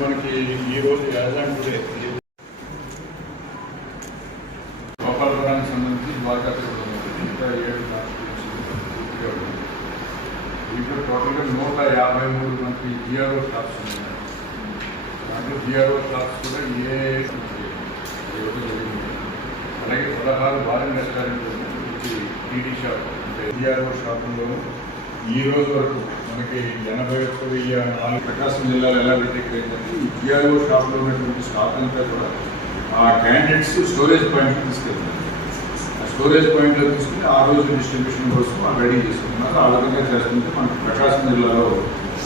మనకి ఈ రోజు యాజాంటే గోపాలపురానికి సంబంధించి ద్వారకా ఇంకా 7 దీంట్లో టోటల్గా 153 మంది జిఆర్ఓ స్టాఫ్స్ ఉన్నాయి. దాంట్లో జిఆర్ఓ స్టాఫ్స్ కూడా అలాగే 16 బారెన్ రెస్టారెంట్ టీడీ షాప్ అంటే జిఆర్ఓ షాపుల్లో ఈ రోజు వరకు మనకి 81,004 ప్రకాశం జిల్లాలో ఎలా డిటెక్ట్ అయిందంటే ఈ జిఆర్ఓ షాప్లో ఉన్నటువంటి స్టాక్ అంతా కూడా ఆ క్యాండిడేట్స్ స్టోరేజ్ పాయింట్కి తీసుకెళ్తారు. ఆ స్టోరేజ్ పాయింట్లో తీసుకుని ఆ రోజు డిస్ట్రిబ్యూషన్ కోసం రెడీ చేసుకుంటున్నారు. ఆ విధంగా చేస్తుంటే మనకి ప్రకాశం జిల్లాలో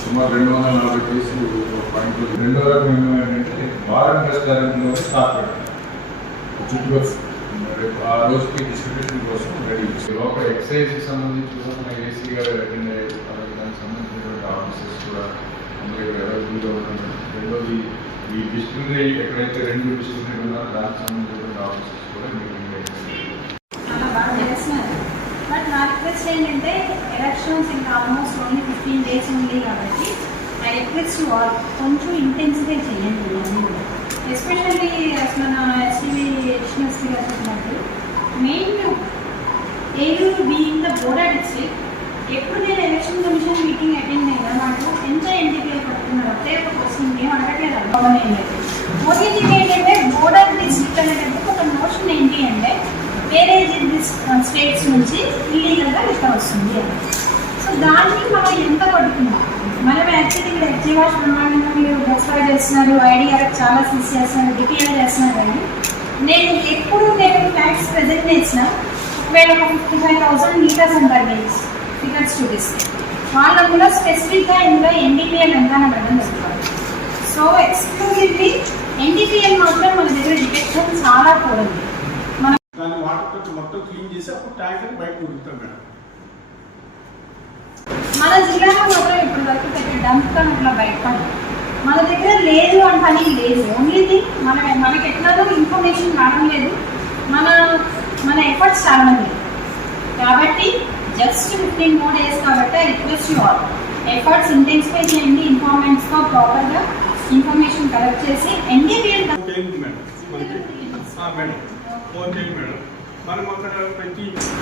సుమారు 240 కేసులు పాయింట్లు. రెండో రకం ఏంటంటే బారెన్ రెస్టారెంట్లో స్టాక్ పెట్టారు చుట్టుపక్కల ఆ రోజుకి డిస్ట్రిబ్యూషన్ కోసం రెడీ చేసి లోపల ఎక్సైజ్కి సంబంధించి కూడా మన ఏసీ గారు అటెండ్ అయ్యారు. అలాగే దానికి సంబంధించినటువంటి ఆఫీసెస్ కూడా అందులో అవైలబుల్గా ఉంటుంది. రెండోది ఈ డిస్ట్రిబ్యూటరీ ఎక్కడైతే 2 డిస్ట్రిబ్యూటరీ ఉన్నారో దానికి సంబంధించినటువంటి ఆఫీసెస్ కూడా మీటింగ్ చాలా బాగా చేస్తున్నారు. బట్ నా రిక్వెస్ట్ ఏంటంటే ఎలక్షన్స్ ఇంకా ఆల్మోస్ట్ ఓన్లీ 15 days ఉంది కాబట్టి ఐ రిక్వెస్ట్ కొంచెం ఇంటెన్సిఫై చేయండి. ఎస్పెషల్లీ అసలు నా ఎస్టీవీ ఎడిషనల్స్కి చెప్పినట్టు main Eluru being the border district ఎప్పుడు నేను ఎలక్షన్ కమిషన్ మీటింగ్ అటెండ్ అయినా నాకు ఎంత ఎన్టీపీఐ పడుతున్నారు ఒకే ఒక క్వశ్చన్ ఏం అడగలేదు. అనుభవం ఏంటంటే మోదీజీ ఏంటంటే బోర్డర్ డిస్ట్రిక్ట్ అనేటప్పుడు ఒక నోషన్ ఏంటి అంటే వేరే స్టేట్స్ నుంచి ఇల్లీగల్గా ఇట్లా వస్తుంది అని. సో దానికి మనం ఎంత పడుతున్నాం? మనం యాక్చువల్లీ ఇక్కడ ఎగ్జివాష్ బ్రహ్మాండంగా మీరు డెస్క్రైబ్ చేస్తున్నారు, ఐడిఆర్ చాలా సీజ్ చేస్తున్నారు, డిపిఆర్ చేస్తున్నారు. కానీ నేను ఫ్యాక్ట్స్ ప్రజెంట్ చేసిన ఒకవేళ ఒక 55,000 లీటర్స్ అంటారు డేస్ ఫిగర్స్ చూపిస్తే వాళ్ళందులో స్పెసిఫిక్గా ఇందులో ఎన్డీపీఎల్ ఎంత అని అర్థం చేసుకోవాలి. సో ఎక్స్క్లూజివ్లీ ఎన్డీపీఎల్ మాత్రం మన దగ్గర డిటెక్షన్ చాలా కూడదు. మనం దాన్ని వాటర్ మొత్తం క్లీన్ చేసి అప్పుడు ట్యాంకర్ బయట ఉడుకుతాం మేడం. మన జిల్లాలో మాత్రం ఇప్పుడు వరకు పెద్ద డంప్ అట్లా బయటపడదు. మన దగ్గర లేదు అంటే లేదు. ఓన్లీ థింగ్ మనకి ఎట్లాగో ఇన్ఫర్మేషన్ రావడం లేదు, మన ఎఫర్ట్స్ రావడం లేదు. కాబట్టి జస్ట్ 15 more days కాబట్టి I request you all efforts intensify చేయండి. ఇన్ఫార్మెంట్స్తో ప్రాపర్గా ఇన్ఫర్మేషన్ కలెక్ట్ చేసి ఎన్డీపీఎల్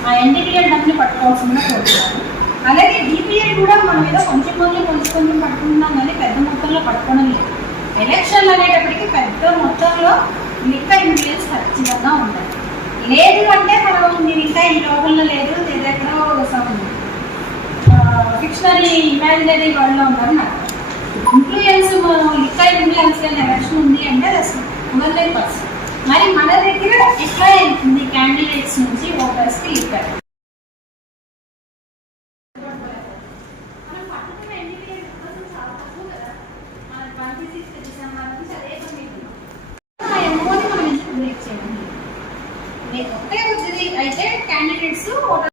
ఆ ఎన్డీపీఎల్ డంప్ని పట్టుకోవాల్సిందిగా కోరుతున్నాను. అలాగే డిపిఐ కూడా మనం ఏదో కొంచెం పట్టుకుంటున్నాం కానీ పెద్ద మొత్తంలో పట్టుకోవడం లేదు. ఎలక్షన్లు అనేటప్పటికీ పెద్ద మొత్తంలో లిక్కర్ ఇన్ఫ్లుయెన్స్ ఖచ్చితంగా ఉంటుంది. లేదు అంటే మనం మీరు ఇంకా ఈ లోపల లేదు ఎక్కడో ఫిక్షనరీ ఇమాజినరీ వరల్డ్లో ఉన్నారు. నాకు ఇన్ఫ్లుయెన్స్ లిక్కర్ ఇన్ఫ్లుయెన్స్ లేని ఎలక్షన్ ఉంది అంటే అది 100%. మరి మన దగ్గర ఎట్లా వెళ్తుంది క్యాండిడేట్స్ నుంచి ఓటర్స్కి లిక్కర్?